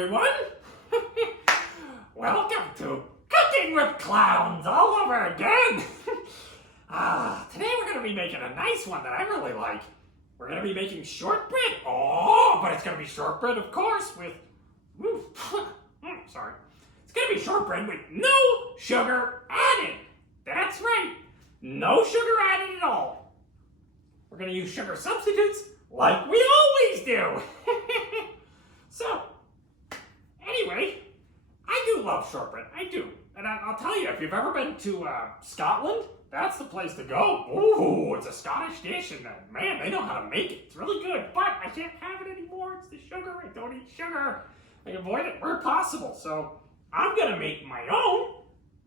everyone! Welcome to Cooking with Clowns all over again! Today we're going to be making a nice one that I really like. We're going to be making shortbread. Oh, but it's going to be shortbread, of course, with... sorry. It's going to be shortbread with no sugar added. That's right. No sugar added at all. We're going to use sugar substitutes like we always do. So, anyway, I do love shortbread. I do. And I'll tell you, if you've ever been to Scotland, that's the place to go. Ooh, it's a Scottish dish, and man, they know how to make it. It's really good, but I can't have it anymore. It's the sugar. I don't eat sugar. I avoid it where possible. So, I'm going to make my own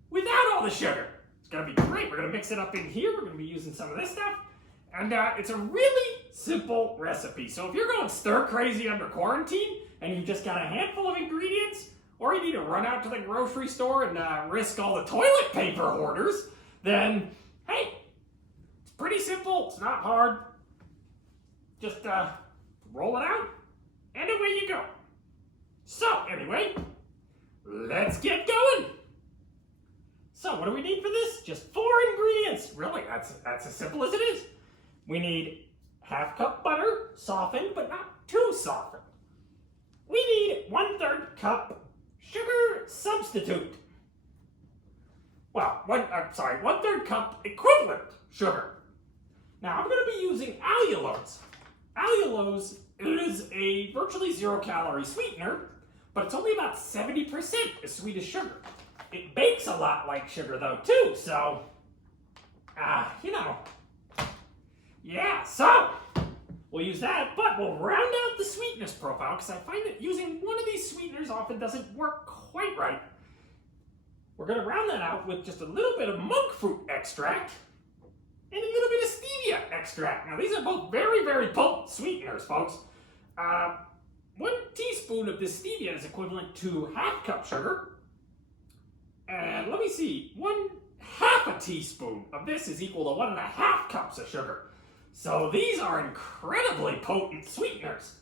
without all the sugar. It's going to be great. We're going to mix it up in here. We're going to be using some of this stuff. And it's a really simple recipe. So if you're going stir crazy under quarantine and you've just got a handful of ingredients, or you need to run out to the grocery store and risk all the toilet paper orders, then, hey, it's pretty simple. It's not hard. Just roll it out, and away you go. So, anyway, let's get going. So, what do we need for this? Just 4 ingredients. Really, that's as simple as it is. We need ½ cup butter, softened, but not too softened. We need 1/3 cup sugar substitute. Well, 1/3 cup equivalent sugar. Now, I'm going to be using allulose. Allulose is a virtually 0-calorie sweetener, but it's only about 70% as sweet as sugar. It bakes a lot like sugar, though, too, so, you know. Yeah, so we'll use that, but we'll round out the sweetness profile because I find that using one of these sweeteners often doesn't work quite right. We're going to round that out with just a little bit of monk fruit extract and a little bit of stevia extract. Now, these are both very, very potent sweeteners, folks. 1 teaspoon of this stevia is equivalent to ½ cup sugar. And let me see, 1/2 teaspoon of this is equal to 1.5 cups of sugar. So these are incredibly potent sweeteners.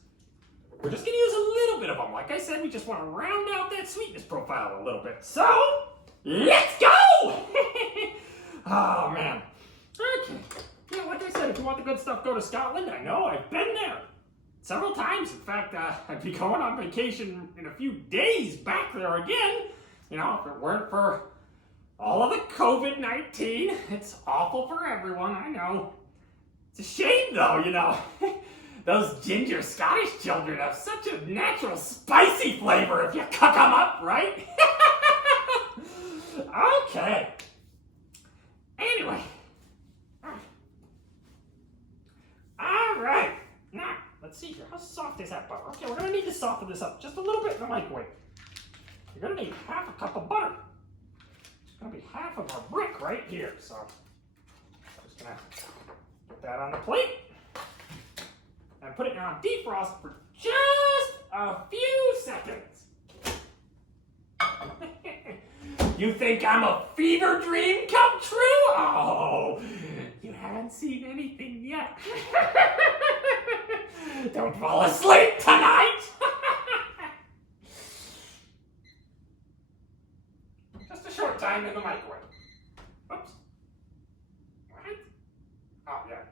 We're just going to use a little bit of them. Like I said, we just want to round out that sweetness profile a little bit. So, let's go! Oh, man. Okay. Yeah, like I said, if you want the good stuff, go to Scotland. I know, I've been there several times. In fact, I'd be going on vacation in a few days back there again. You know, if it weren't for all of the COVID-19, it's awful for everyone, I know. It's a shame, though, you know. Those ginger Scottish children have such a natural spicy flavor if you cook them up, right? Okay. Anyway. All right. Now, let's see here. How soft is that butter? Okay, we're going to need to soften this up just a little bit in the microwave. You're going to need ½ cup of butter. It's going to be half of our brick right here. So, I'm just going to put that on the plate and put it on defrost for just a few seconds. You think I'm a fever dream come true? Oh, you haven't seen anything yet. Don't fall asleep tonight. Just a short time in the microwave. Oops. What? Oh, yeah.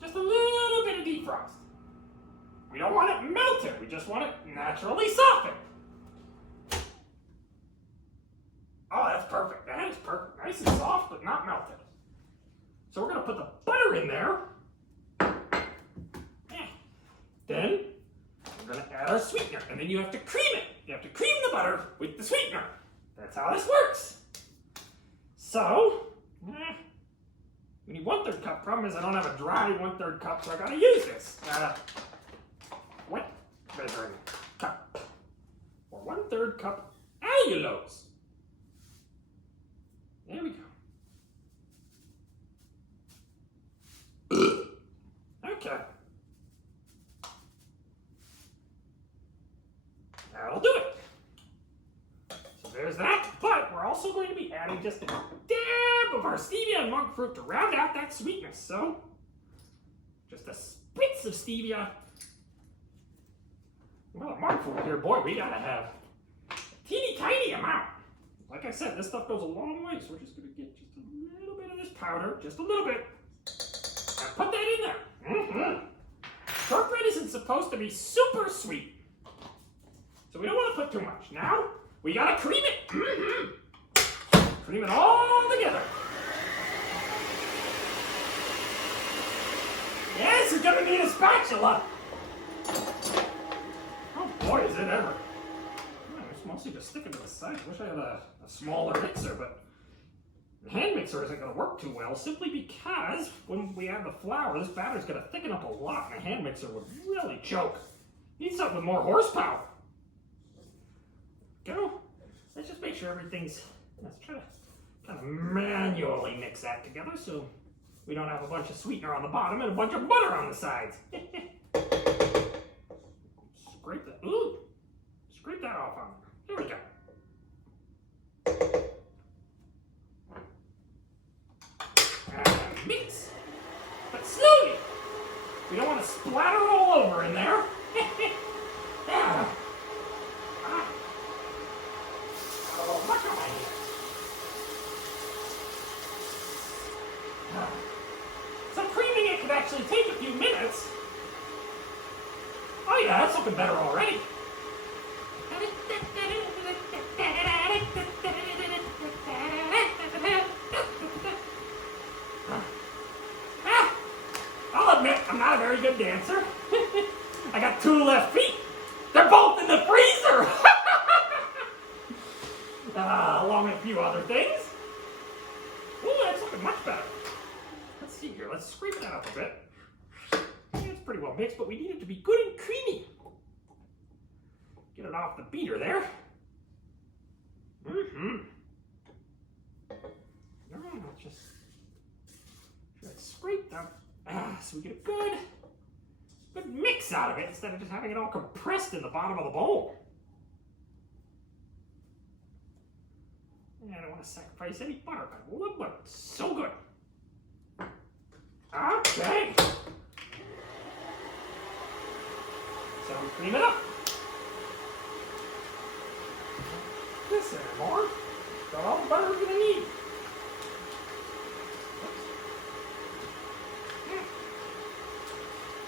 Just a little bit of defrost. We don't want it melted. We just want it naturally softened. Oh, that's perfect. That is perfect. Nice and soft, but not melted. So we're going to put the butter in there. Then we're going to add our sweetener. And then you have to cream it. You have to cream the butter with the sweetener. That's how this works. So, we need 1/3 cup. Problem is I don't have a dry 1/3 cup, so I got to use this. Wet measuring cup. Or 1/3 cup allulose. There we go. Okay. That'll do it. So there's that. But we're also going to be adding just a dab of our stevia and monk fruit to round out that sweetness. So, just a spritz of stevia Well, a mugful here, boy, we gotta have a teeny tiny amount. Like I said, this stuff goes a long way, so we're just gonna get just a little bit of this powder, just a little bit. And put that in there. Shortbread isn't supposed to be super sweet, so we don't want to put too much. Now, we gotta cream it. Cream it all together. Yes, you're gonna need a spatula. Oh boy, is it ever. It's mostly just sticking to the side. I wish I had a smaller mixer, but the hand mixer isn't going to work too well simply because when we add the flour, this batter's going to thicken up a lot and the hand mixer would really choke. Need something with more horsepower. Go. Let's just make sure everything's, let's try to kind of manually mix that together so we don't have a bunch of sweetener on the bottom and a bunch of butter on the sides. Scrape that, scrape that off on there. There we go. And mix, but slowly. We don't want to splatter all over in there. Yeah. Oh, much on my hand. So creaming it could actually take a few minutes. Oh yeah, that's looking better already. I'll admit, I'm not a very good dancer. I got 2 left feet. They're both in the freezer. Along with a few other things. Ooh, that's looking much better. Let's see here. Let's scrape that up a bit. It's pretty well mixed, but we need it to be good and creamy. Get it off the beater there. Let's scrape that. So we get a good mix out of it instead of just having it all compressed in the bottom of the bowl. And I don't want to sacrifice any butter. I love butter. It's so good. Okay. So we cream it up. This anymore. Got all the butter we're gonna need.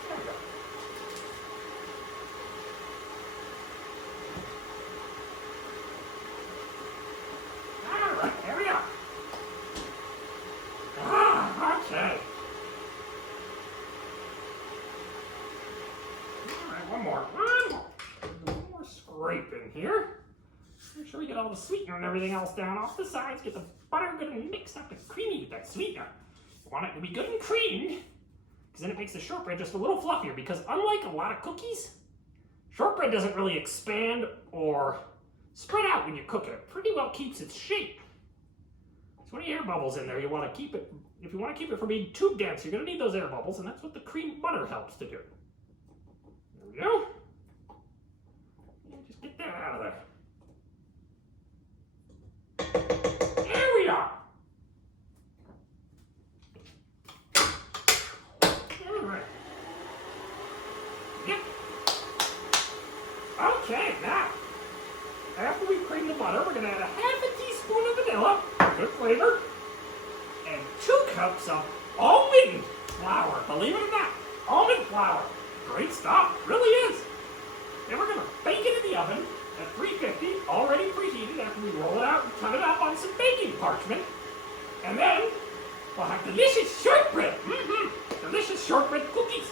There we go. Alright, there we are. Okay. Alright, one more scrape in here. Make sure we get all the sweetener and everything else down off the sides. Get the butter good and mixed up and creamy with that sweetener. You want it to be good and creamed, because then it makes the shortbread just a little fluffier. Because unlike a lot of cookies, shortbread doesn't really expand or spread out when you cook it. It pretty well keeps its shape. So any air bubbles in there, you want to keep it. If you want to keep it from being too dense, you're going to need those air bubbles, and that's what the cream butter helps to do. There we go. Just get that out of there. There we are. All right. Yep. Okay, now, after we cream the butter, we're going to add a half a teaspoon of vanilla, good flavor, and 2 cups of almond flour. Believe it or not, almond flour. Great stuff, really is. Then we're going to bake it in the oven at 350, already preheated after we roll it out and cut it up on some baking parchment. And then we'll have delicious shortbread. Delicious shortbread cookies.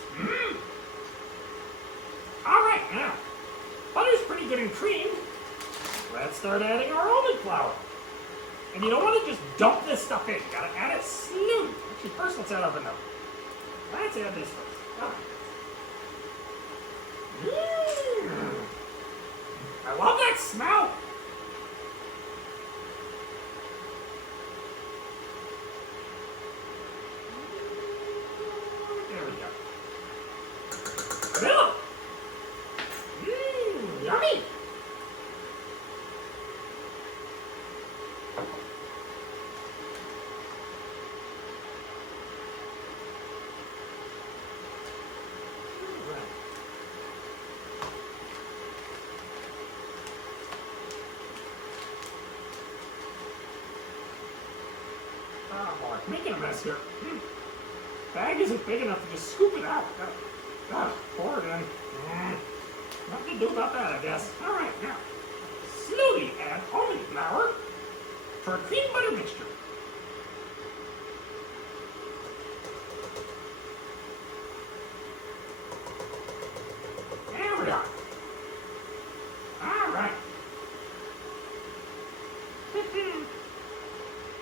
All right, now, butter's pretty good and creamed. Let's start adding our almond flour. And you don't want to just dump this stuff in. You gotta add it slowly. Actually, first let's add our vanilla. Let's add this first. All right. I love that smell. There we go. Vanilla. Yummy. mess here. Bag isn't big enough to just scoop it out. Pour it in. Nothing to do about that, I guess. All right, now, slowly add almond flour for a cream butter mixture. There we are. All right.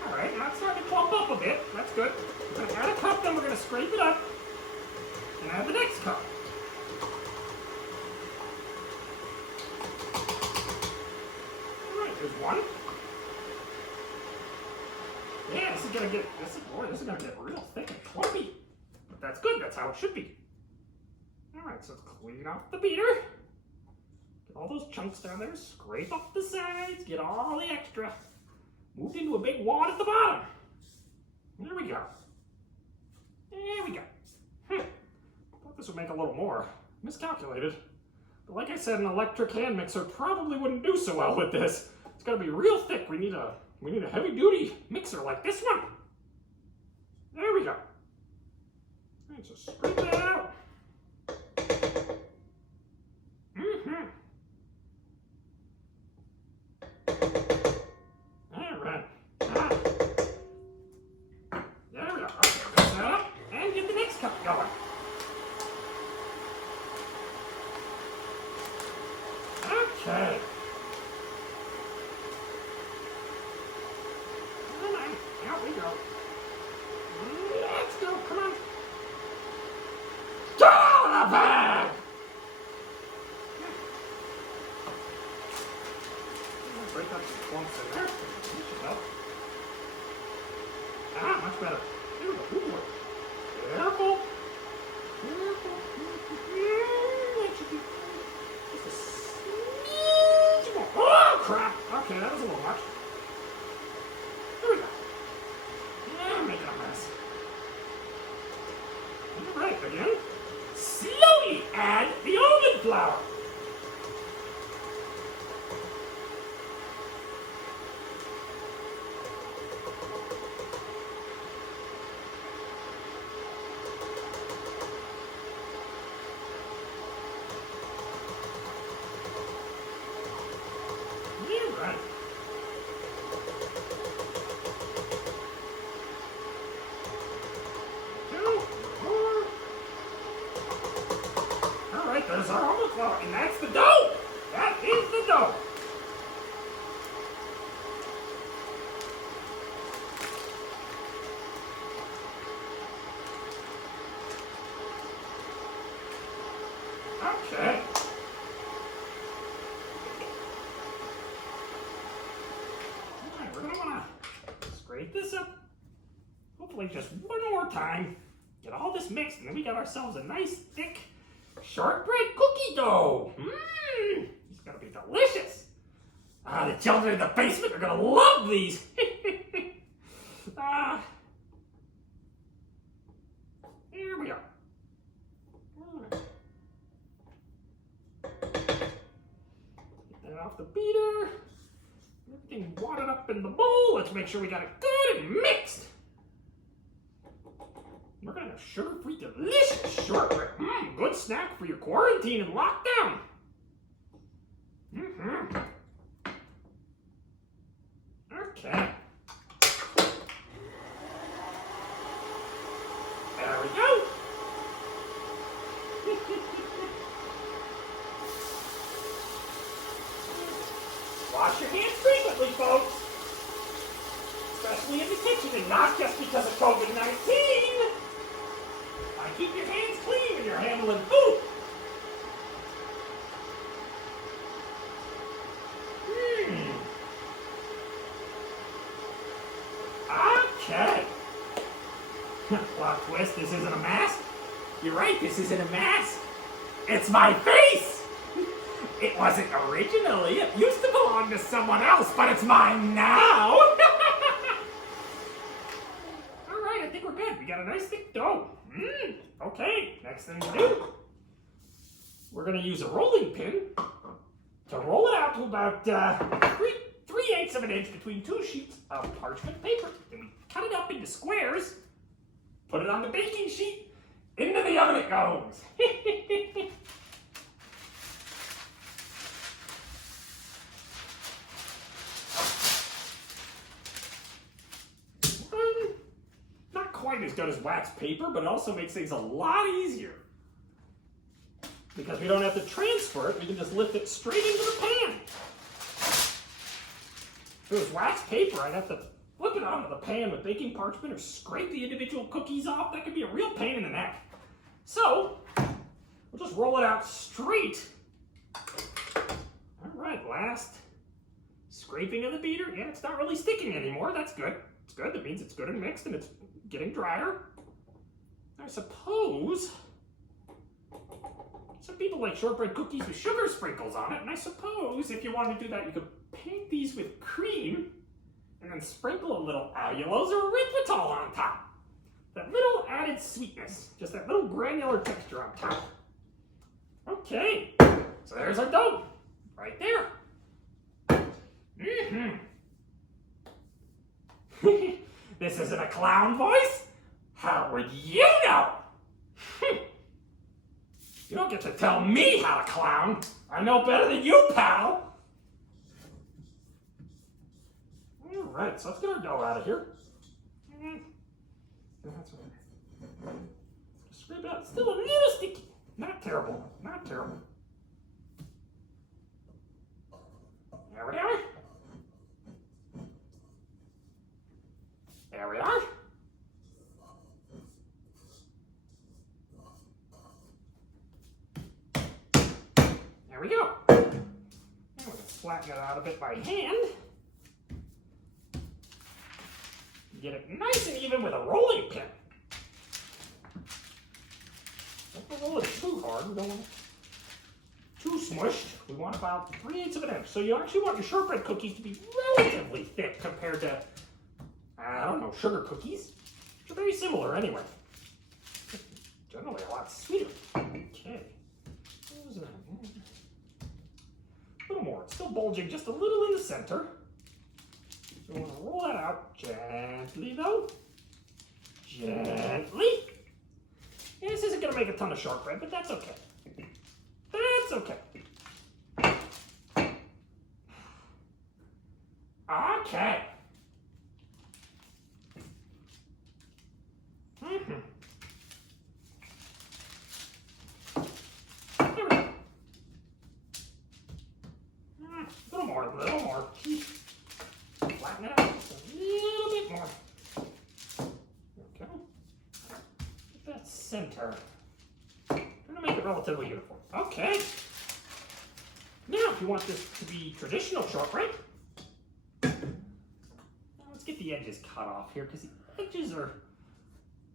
All right, now it's starting to clump up a bit. That's good. We're going to add a cup, then we're going to scrape it up and add the next cup. All right, there's one. Yeah, this is gonna get real thick and clumpy. But that's good, that's how it should be. Alright, so let's clean off the beater. Get all those chunks down there, scrape up the sides, get all the extra. Moved into a big wad at the bottom. There we go. There we go. Thought this would make a little more. Miscalculated. But like I said, an electric hand mixer probably wouldn't do so well with this. It's gotta be real thick. We need a heavy-duty mixer like this one. There we go. All right, so scrape that out. All right. There we go. Okay, put that up and get the next cup going. Okay. Out we go. Let's go, come on. Get out of the bag! Break up some clumps in there. That should help. Much better. There we go. Ooh, careful. Careful. That should be just a smidge more. Oh, crap. Okay, that was a little much. There we go. I'm making a mess. All right, again. Slowly add the almond flour. All right. There's our almond flour, and that's the dough! That is the dough! Okay. Alright, we're gonna wanna scrape this up. Hopefully just one more time. Get all this mixed, and then we got ourselves a nice thick shortbread cookie dough. These are gonna be delicious. The children in the basement are gonna love these. Here we are. Get that off the beater. Everything wadded up in the bowl. Let's make sure we got it good and mixed. We're gonna have sugar-free, delicious shortbread. Good snack for your quarantine and lockdown. Okay. There we go. Wash your hands frequently, folks. Especially in the kitchen, and not just because of COVID-19. Keep your hands clean when you're handling food. Okay. Plot twist, this isn't a mask? You're right, this isn't a mask. It's my face! It wasn't originally. It used to belong to someone else, but it's mine now. Alright, I think we're good. We got a nice thick dough. Okay, next thing to do. We're going to use a rolling pin to roll it out to about 3/8 of an inch between two sheets of parchment paper. Then we cut it up into squares Put it on the baking sheet. Into the oven it goes. Not quite as good as wax paper, but it also makes things a lot easier. Because we don't have to transfer it, we can just lift it straight into the pan. If it was wax paper, I'd have to flip it onto the pan with baking parchment or scrape the individual cookies off. That could be a real pain in the neck. So, we'll just roll it out straight. All right, last scraping of the beater. Yeah, it's not really sticking anymore. That's good. It's good. That means it's good and mixed and it's getting drier. I suppose some people like shortbread cookies with sugar sprinkles on it, and I suppose if you want to do that, you could paint these with cream and then sprinkle a little allulose or erythritol on top. That little added sweetness, just that little granular texture on top. Okay, so there's our dough, right there. This isn't a clown voice? How would you know? You don't get to tell me how to clown. I know better than you, pal. All right, so let's get our dough out of here. That's right. Scrape it out. Still a little sticky. Not terrible. Not terrible. There we are. There we are. There we go. Now we're going to flatten it out a bit by hand. Get it nice and even with a rolling pin. Don't roll it too hard. We don't want it too smushed. We want about 3/8 of an inch. So you actually want your shortbread cookies to be relatively thick compared to, I don't know, sugar cookies. Which are very similar anyway. Generally a lot sweeter. Okay. A little more. It's still bulging just a little in the center. So we want to roll that out gently, though. Gently. Yeah, this isn't going to make a ton of shortbread, but that's okay. That's okay. Okay. There we go. A little more, a little more. Flatten it out just a little bit more. There we go. Get that center. I'm going to make it relatively uniform. Okay. Now, if you want this to be traditional shortbread, let's get the edges cut off here because the edges are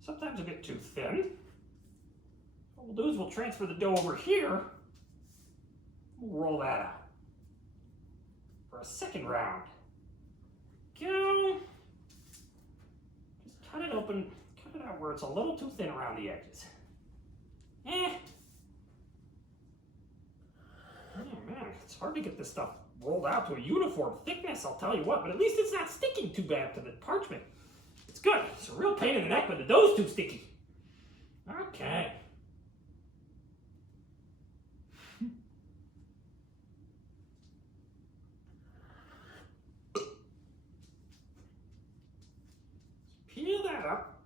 sometimes a bit too thin. What we'll do is we'll transfer the dough over here. We'll roll that out for a second round. Go. Just cut it open, cut it out where it's a little too thin around the edges. Oh man, it's hard to get this stuff rolled out to a uniform thickness, I'll tell you what, but at least it's not sticking too bad to the parchment. It's good. It's a real pain in the neck, but the dough's too sticky. Okay. Peel that up.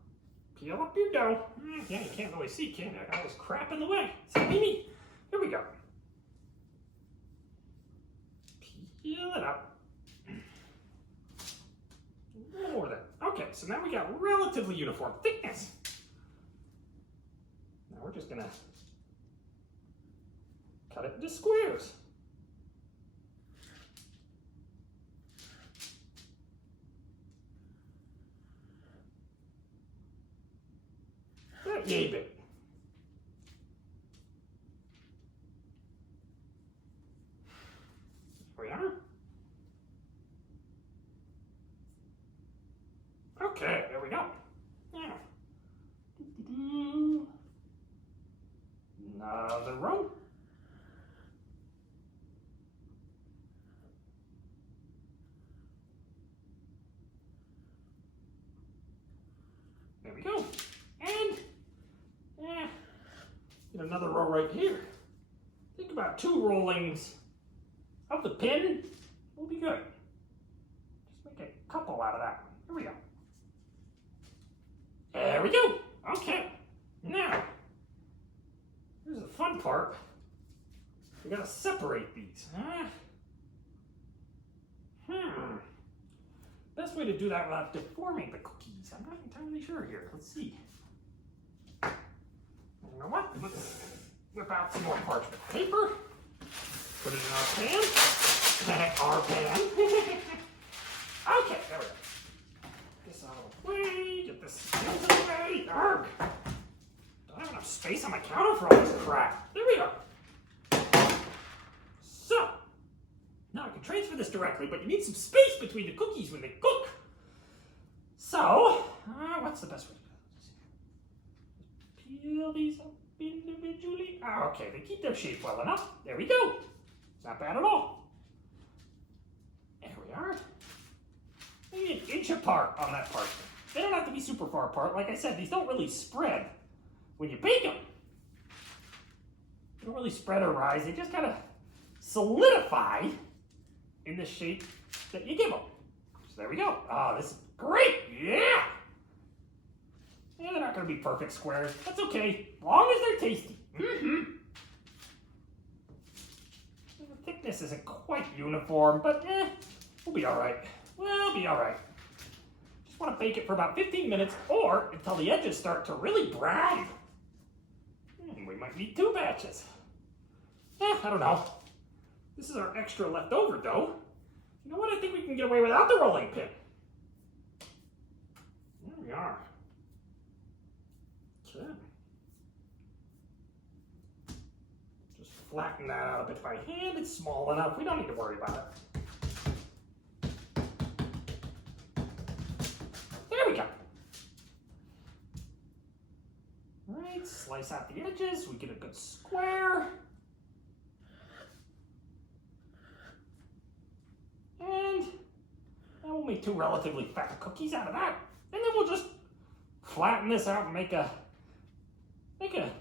Peel up your dough. Yeah, you can't really see, can you? I got all this crap in the way. See me? Here we go. Peel it up. A little more of that. Okay, so now we got relatively uniform thickness. Now we're just gonna cut it into squares. Yay bit. Here we are. Okay, there we go. Now, another row. There we go. Get another row right here. Think about 2 rollings of the pin will be good. Just make a couple out of that one. Here we go. There we go. Okay. Now, here's the fun part. We gotta separate these. Best way to do that without deforming the cookies. I'm not entirely sure here. Let's see. You know what? Let's whip out some more parchment paper. Put it in our pan. Our pan. Okay, there we go. Get this out of the way. Get this out of the way. Arrgh. Don't have enough space on my counter for all this crap. There we go. So, now I can transfer this directly, but you need some space between the cookies when they cook. So, what's the best way to do this? Peel these up individually. Okay, they keep their shape well enough. There we go. It's not bad at all. There we are. Maybe an inch apart on that parchment. They don't have to be super far apart. Like I said, these don't really spread when you bake them. They don't really spread or rise. They just kind of solidify in the shape that you give them. So there we go. Oh, this is great. Yeah. Yeah, they're not going to be perfect squares. That's okay, as long as they're tasty. The thickness isn't quite uniform, but we'll be all right. We'll be all right. Just want to bake it for about 15 minutes or until the edges start to really brown. We might need 2 batches. I don't know. This is our extra leftover dough. You know what? I think we can get away without the rolling pin. There we are. Okay. Just flatten that out a bit by hand. It's small enough. We don't need to worry about it. There we go. All right, slice out the edges. We get a good square. And we'll make 2 relatively fat cookies out of that. And then we'll just flatten this out and make a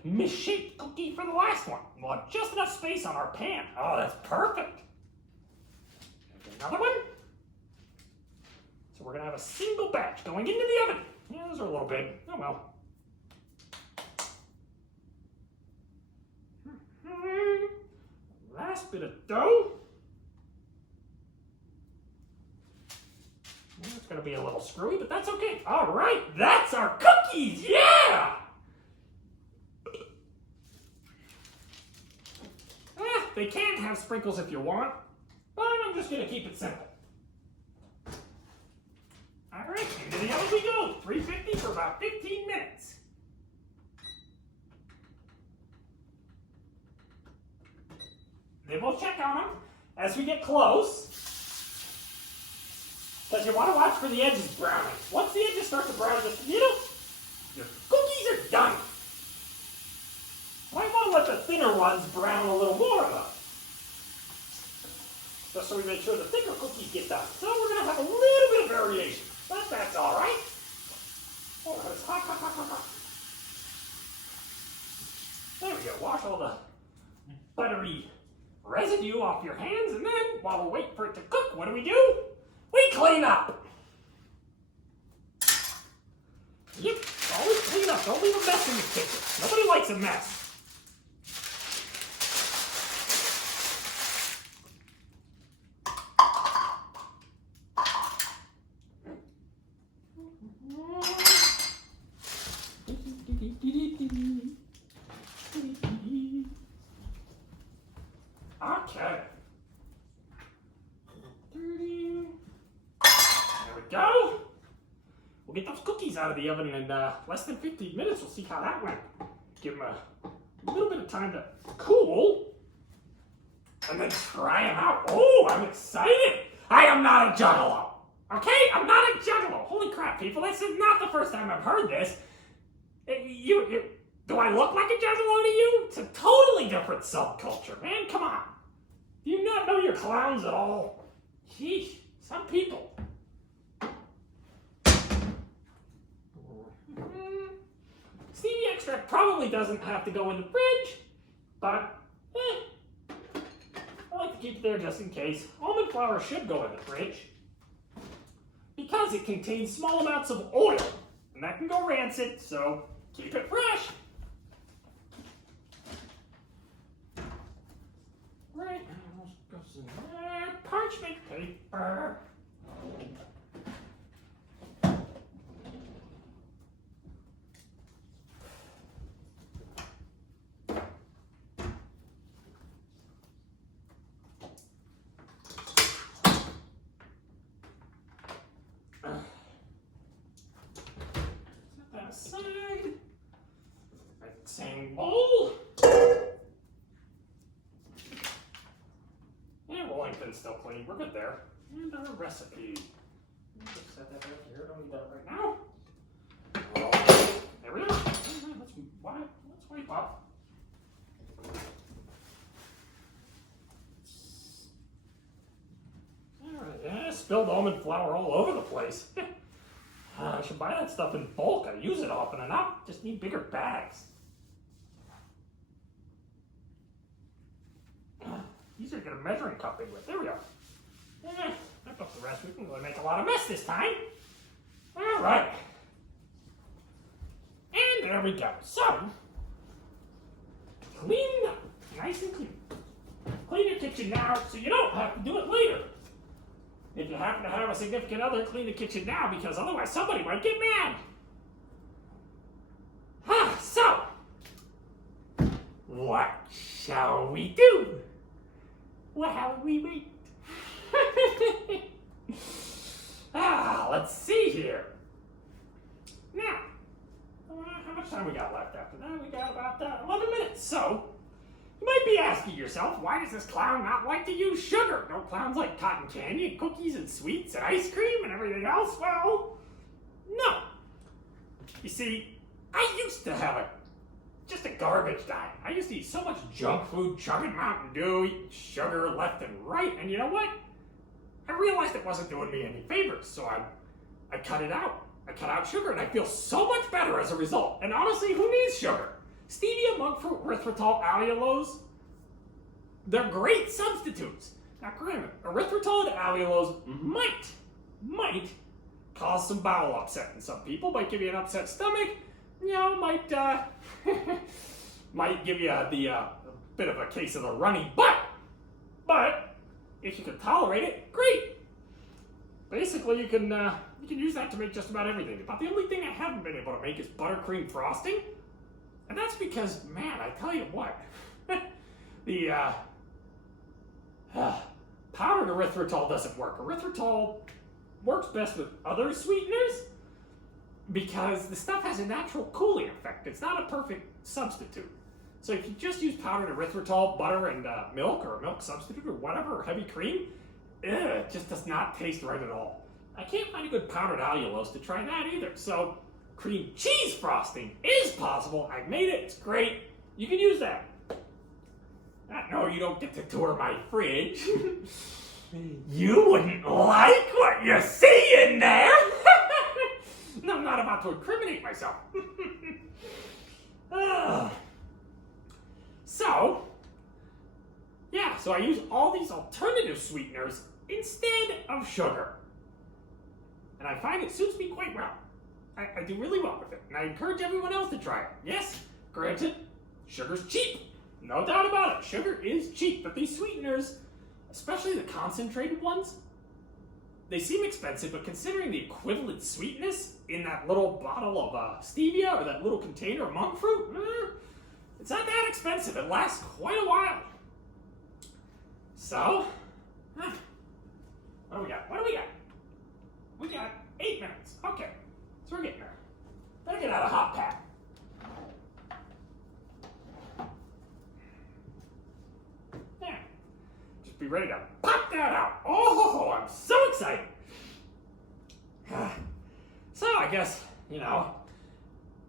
misshaped cookie for the last one. We'll have just enough space on our pan. Oh, that's perfect. Another one. So we're gonna have a single batch going into the oven. Yeah, those are a little big. Oh well. Last bit of dough. It's going to be a little screwy, but that's okay. All right, that's our cookies. Yeah! They can have sprinkles if you want, but I'm just going to keep it simple. All right, into the oven we go. 350 for about 15 minutes. Then we'll check on them as we get close. Because you want to watch for the edges browning. Once the edges start to brown just a little, your cookies are done. Might want to let the thinner ones brown a little more though. Just so we make sure the thicker cookies get done. So we're going to have a little bit of variation. But that's all right. Oh, it's hot, hot, hot, hot, hot. There we go. Wash all the buttery residue off your hands. And then, while we wait for it to cook, what do? We clean up. Yep, always clean up. Don't leave a mess in the kitchen. Nobody likes a mess. Okay. Go. We'll get those cookies out of the oven in less than 15 minutes. We'll see how that went. Give them a little bit of time to cool. And then try them out. Oh, I'm excited. I am not a juggalo. Okay? I'm not a juggalo. Holy crap, people. This is not the first time I've heard this. Do I look like a juggalo to you? It's a totally different subculture, man. Come on. Do you not know your clowns at all? Sheesh. Some people. Stevie, extract probably doesn't have to go in the fridge, but I like to keep it there just in case. Almond flour should go in the fridge because it contains small amounts of oil, and that can go rancid, so keep it fresh. Right, goes in there. Parchment paper. Set that aside. Same bowl. Yeah, rolling pin's still clean. We're good there. And our recipe. Just set that back here. Don't need that right now. Oh, there we go. Let's wipe up. Alright, yeah, spilled almond flour all over the place. I should buy that stuff in bulk. I use it often enough. Just need bigger bags. Easier to get a measuring cup in with. There we go. Wrap up the rest. We can really make a lot of mess this time. All right. And there we go. So, clean up. Nice and clean. Clean your kitchen now so you don't have to do it later. If you happen to have a significant other, clean the kitchen now because otherwise somebody might get mad. So, what shall we do? Well, we wait. Let's see here. Now, how much time we got left after that? We got about 11 minutes. So, you might be asking yourself, why does this clown not like to use sugar? No clowns like cotton candy and cookies and sweets and ice cream and everything else? Well, no. You see, I used to have just a garbage diet. I used to eat so much junk food, chugging Mountain Dew, eating sugar left and right, and you know what? I realized it wasn't doing me any favors, so I cut it out. I cut out sugar, and I feel so much better as a result. And honestly, who needs sugar? Stevia, monk fruit, erythritol, allulose, they're great substitutes. Now, granted, erythritol and allulose might cause some bowel upset in some people, might give you an upset stomach, you know, might give you the bit of a case of the runny, but if you can tolerate it, great. Basically, you can use that to make just about everything. About the only thing I haven't been able to make is buttercream frosting, and that's because, man, I tell you what, the powdered erythritol doesn't work. Erythritol works best with other sweeteners, because the stuff has a natural cooling effect. It's not a perfect substitute. So if you just use powdered erythritol, butter, and milk, or a milk substitute, or whatever, or heavy cream, it just does not taste right at all. I can't find a good powdered allulose to try that either. So cream cheese frosting is possible. I made it. It's great. You can use that. No, you don't get to tour my fridge. You wouldn't like what you see in there. No, I'm not about to incriminate myself. So I use all these alternative sweeteners instead of sugar. And I find it suits me quite well. I do really well with it, and I encourage everyone else to try it. Yes, granted, sugar's cheap. No doubt about it. Sugar is cheap, but these sweeteners, especially the concentrated ones, they seem expensive, but considering the equivalent sweetness in that little bottle of stevia or that little container of monk fruit, it's not that expensive. It lasts quite a while. So, what do we got? What do we got? We got 8 minutes. Okay, so we're getting there. Better get out a hot pack. There. Just be ready to pop that out. Oh, I'm so excited. So I guess,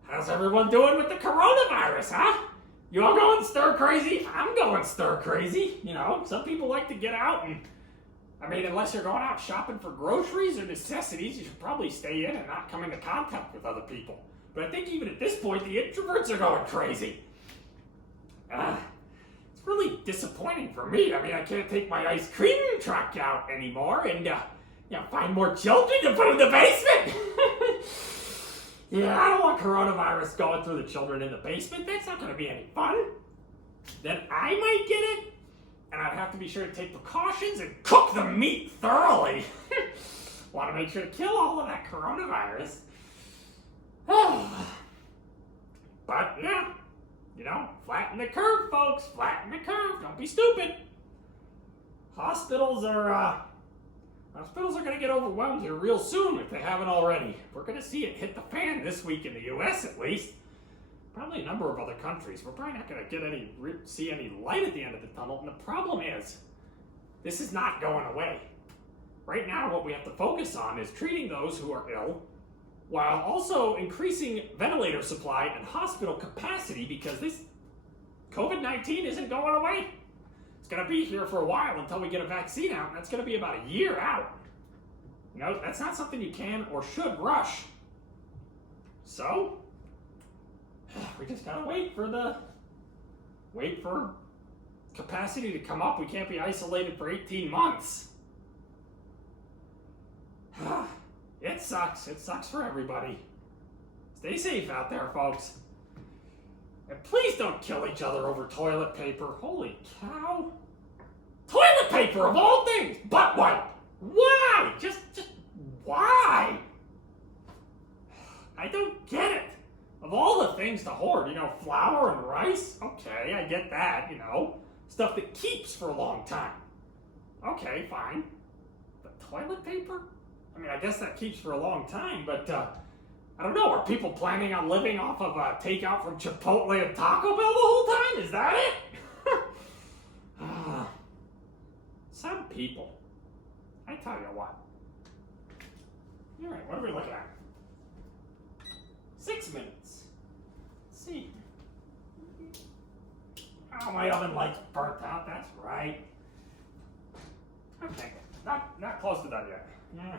how's everyone doing with the coronavirus, huh? You all going stir crazy? I'm going stir crazy. Some people like to get out and, unless you're going out shopping for groceries or necessities, you should probably stay in and not come into contact with other people. But I think even at this point, the introverts are going crazy. It's really disappointing for me. I mean, I can't take my ice cream truck out anymore and find more children to put in the basement. Yeah, I don't want coronavirus going through the children in the basement. That's not going to be any fun. Then I might get it, and I'd have to be sure to take precautions and cook the meat thoroughly. Want to make sure to kill all of that coronavirus. But yeah, flatten the curve, folks. Flatten the curve. Don't be stupid. Hospitals are going to get overwhelmed here real soon if they haven't already. We're going to see it hit the fan this week in the U.S. at least. Probably a number of other countries. We're probably not going to see any light at the end of the tunnel. And the problem is, this is not going away. Right now, what we have to focus on is treating those who are ill, while also increasing ventilator supply and hospital capacity, because this COVID-19 isn't going away. It's going to be here for a while until we get a vaccine out, and that's going to be about a year out. That's not something you can or should rush. So, we just got to wait for capacity to come up. We can't be isolated for 18 months. It sucks. It sucks for everybody. Stay safe out there, folks. And please don't kill each other over toilet paper. Holy cow. Toilet paper, of all things! Butt wipe! Why? Just why? I don't get it. Of all the things to hoard, flour and rice? Okay, I get that, Stuff that keeps for a long time. Okay, fine. But toilet paper? I mean, I guess that keeps for a long time, but I don't know. Are people planning on living off of takeout from Chipotle and Taco Bell the whole time? Is that it? Some people. I tell you what. All right, what are we looking at? 6 minutes. Let's see. Oh, my oven light's burnt out. That's right. Okay, not close to that yet. Yeah.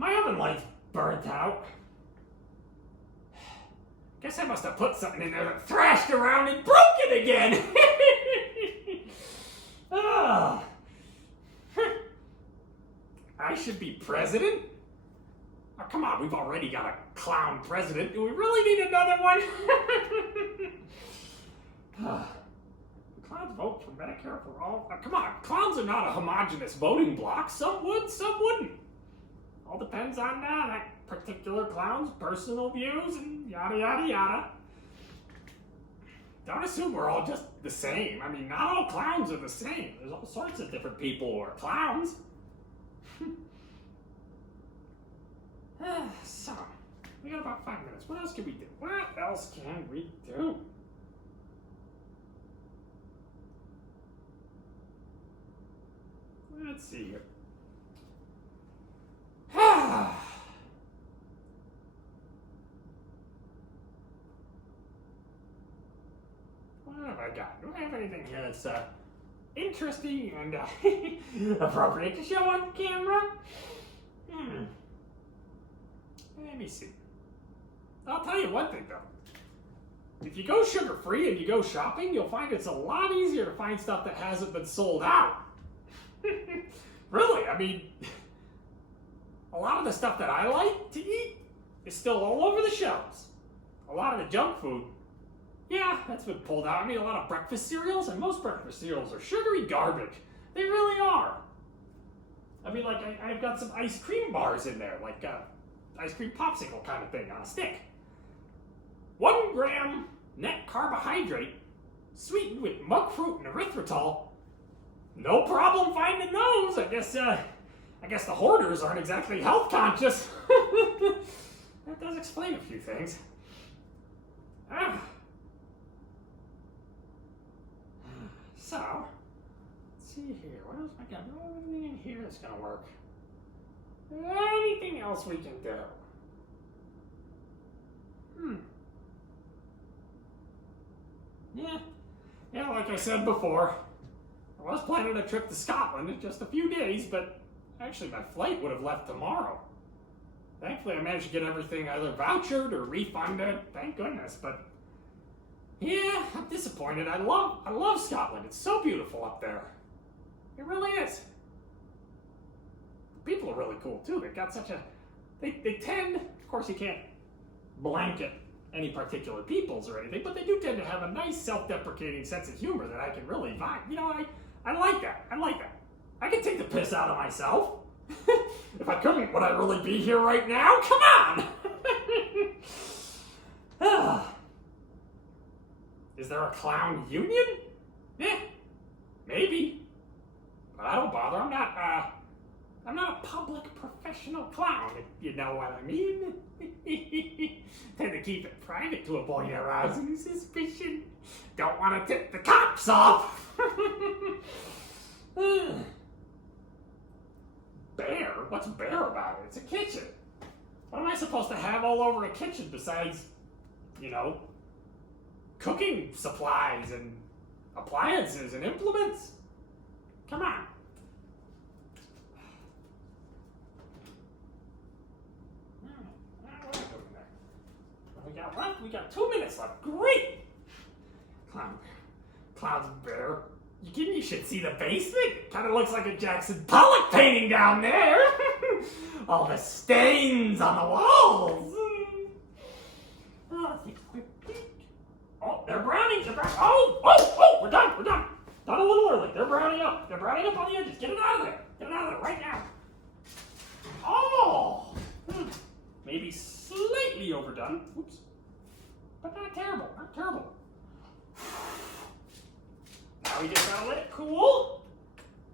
My oven light's burnt out. Guess I must have put something in there that thrashed around and broke it again. Oh. I should be president? Oh, come on, we've already got a clown president. Do we really need another one? Clowns vote for Medicare for all. Come on, clowns are not a homogenous voting bloc. Some would, some wouldn't. All depends on that particular clown's personal views and yada, yada, yada. Don't assume we're all just the same. I mean, not all clowns are the same. There's all sorts of different people who are clowns. So, we got about 5 minutes. What else can we do? What else can we do? Let's see here. What have I got? Do I have anything here that's interesting and appropriate to show on camera? Let me see. I'll tell you one thing though. If you go sugar-free and you go shopping, you'll find it's a lot easier to find stuff that hasn't been sold out. Really, I mean, a lot of the stuff that I like to eat is still all over the shelves. A lot of the junk food, yeah, that's been pulled out. I mean, a lot of breakfast cereals, and most breakfast cereals are sugary garbage. They really are. I mean, like, I've got some ice cream bars in there, like ice cream popsicle kind of thing on a stick. 1 gram net carbohydrate, sweetened with monk fruit and erythritol. No problem finding those. I guess the hoarders aren't exactly health conscious. That does explain a few things. So, let's see here. What else I got? Anything in here that's gonna work? Anything else we can do? Yeah, like I said before, I was planning a trip to Scotland in just a few days, but actually my flight would have left tomorrow. Thankfully, I managed to get everything either vouchered or refunded. Thank goodness. But yeah, I'm disappointed. I love Scotland. It's so beautiful up there. It really is. The people are really cool too. They've got such a they tend, of course, you can't blanket any particular peoples or anything, but they do tend to have a nice self-deprecating sense of humor that I can really vibe. You know, I like that. I like that. I can take the piss out of myself. If I couldn't, would I really be here right now? Come on! Is there a clown union? Yeah, maybe. But I don't bother. I'm not a public professional clown, if you know what I mean. Tend to keep it private to avoid arousing suspicion. Don't want to tip the cops off. Bear? What's bear about it? It's a kitchen. What am I supposed to have all over a kitchen besides, you know, cooking supplies and appliances and implements? Come on. We got 2 minutes left. Great! Clown's bear. You kidding? You should see the basement. It kind of looks like a Jackson Pollock painting down there. All the stains on the walls. Let's take a quick peek. Oh, they're browning. Oh, we're done. Done a little early. They're browning up. They're browning up on the edges. Get it out of there. Get it out of there right now. Oh! Maybe slightly overdone. Oops. But not terrible. Not terrible. Now we just gotta let it cool.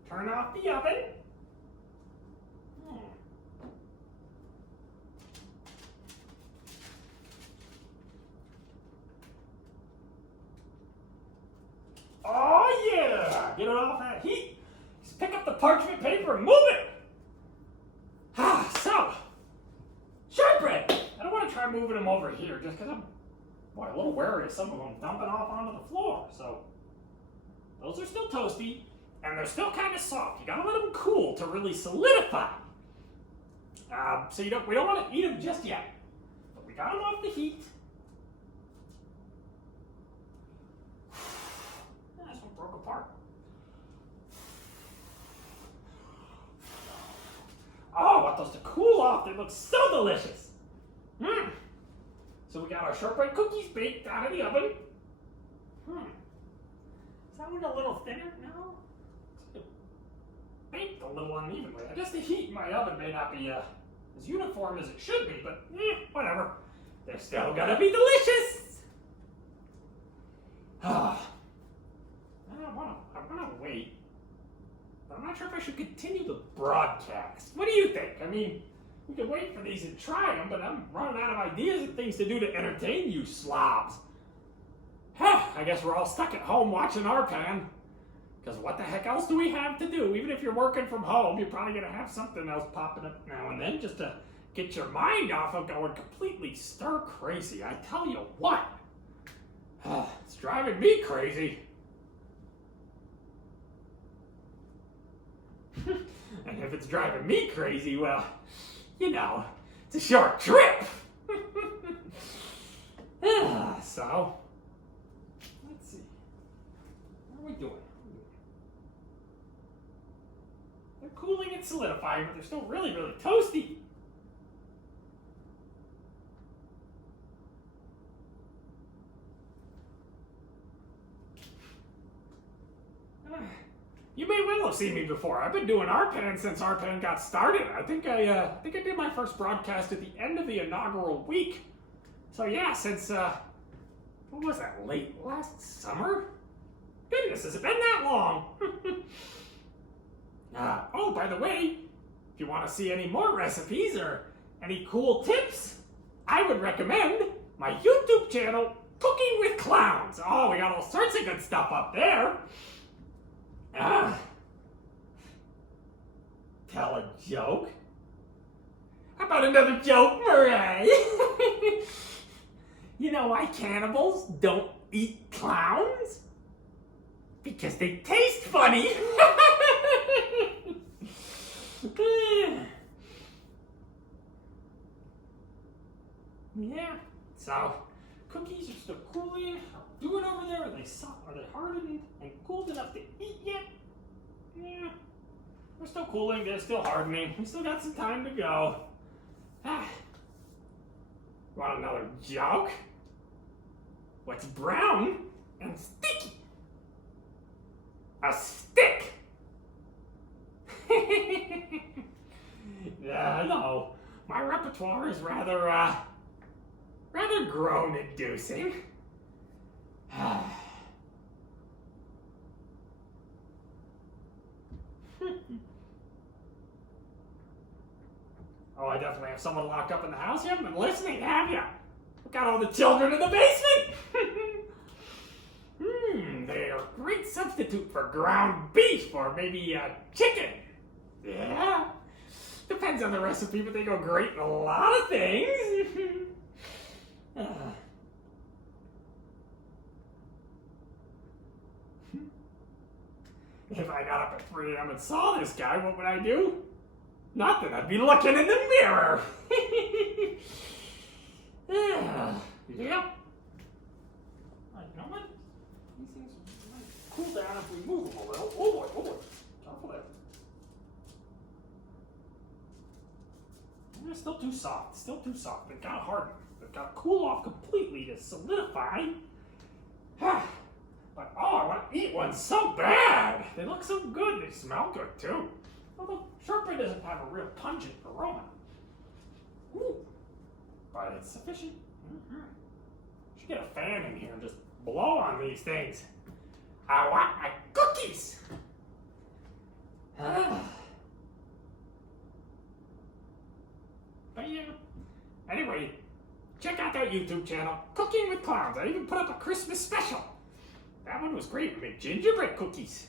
Turn off the oven. Oh yeah! Get it off that heat. Just pick up the parchment paper and move it. So, shortbread. I don't want to try moving them over here just because I'm a little wary of some of them dumping off onto the floor. So, those are still toasty, and they're still kind of soft. You gotta let them cool to really solidify. So we don't want to eat them just yet. But we got them off the heat. This one broke apart. Oh, I want those to cool off. They look so delicious. So we got our shortbread cookies baked out of the oven. Is that one a little thinner? No. It's baked a little unevenly. I guess the heat in my oven may not be as uniform as it should be, but whatever. They're still gonna be delicious. I wanna wait. But I'm not sure if I should continue the broadcast. What do you think? I mean, we could wait for these and try them, but I'm running out of ideas and things to do to entertain you slobs. I guess we're all stuck at home watching our pan. Because what the heck else do we have to do? Even if you're working from home, you're probably going to have something else popping up now and then just to get your mind off of going completely stir crazy. I tell you what. It's driving me crazy. And if it's driving me crazy, well, you know, it's a short trip. So, let's see. What are we doing? They're cooling and solidifying, but they're still really, really toasty. You may well have seen me before. I've been doing our pan since our pan got started. I think I did my first broadcast at the end of the inaugural week. So yeah, since what was that, late last summer? Goodness, has it been that long? Oh, by the way, if you want to see any more recipes or any cool tips, I would recommend my YouTube channel, Cooking with Clowns. Oh, we got all sorts of good stuff up there. Tell a joke? How about another joke, Murray? You know why cannibals don't eat clowns? Because they taste funny. So, cookies are still cooling. I'll do it over there. Are they soft? Are they hardened and cooled enough to eat yet? Yeah. They're still cooling. They're still hardening. We still got some time to go. Want another joke? What's brown and sticky? A stick! No, my repertoire is rather groan-inducing. Oh, I definitely have someone locked up in the house. You haven't been listening, have you? We've got all the children in the basement. They are a great substitute for ground beef or maybe chicken. Yeah. Depends on the recipe, but they go great in a lot of things. If I got up at 3 a.m. and saw this guy, what would I do? Nothing. I'd be looking in the mirror. Yeah. You know what? These things might cool down if we move them a little. Oh boy, oh boy. Careful there. They're still too soft. Still too soft. They've got to harden. They've got to cool off completely to solidify. But oh, I want to eat one so bad. They look so good. They smell good too. Although shortbread doesn't have a real pungent aroma. Ooh. But it's sufficient. Should get a fan in here and just blow on these things. I want my cookies. But yeah. Anyway, check out that YouTube channel, Cooking with Clowns. I even put up a Christmas special. That one was great. I made gingerbread cookies.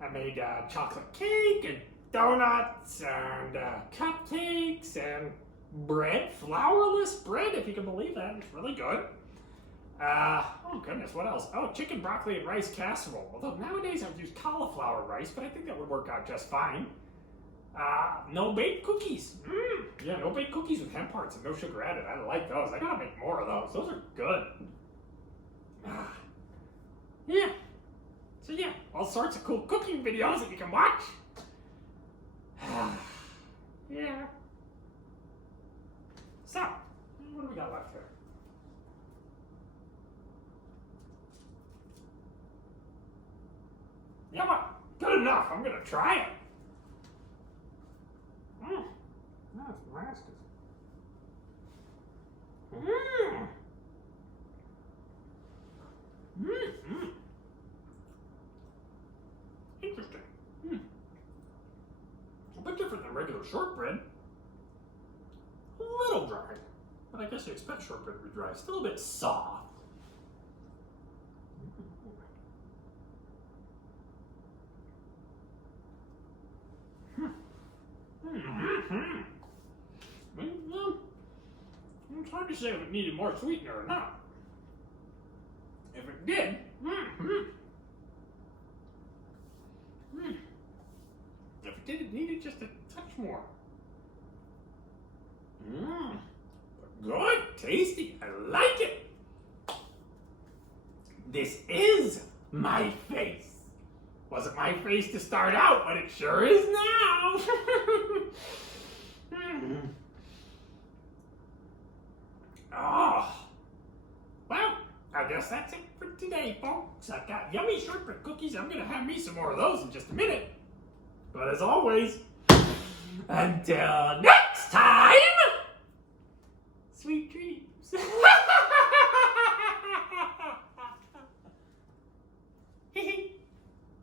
I made chocolate cake and donuts and cupcakes and bread, flourless bread, if you can believe that. It's really good. Oh goodness, what else? Oh, chicken, broccoli, and rice casserole. Although nowadays I would use cauliflower rice, but I think that would work out just fine. No baked cookies. Yeah, no baked cookies with hemp hearts and no sugar added. I like those. I gotta make more of those. Those are good. Yeah. So yeah, all sorts of cool cooking videos that you can watch. Yeah. So, what do we got left here? Yeah, what? Good enough. I'm gonna try it. That's nasty. Interesting. A bit different than regular shortbread. A little dry. But I guess you expect shortbread to be dry. Still a bit soft. It's hard to say if it needed more sweetener or not. If it did, if it did, it needed just a touch more. Good, tasty, I like it. This is my face. Wasn't my face to start out, but it sure is now. Oh, well, I guess that's it for today, folks. I've got yummy shortbread cookies. I'm going to have me some more of those in just a minute. But as always, until next time.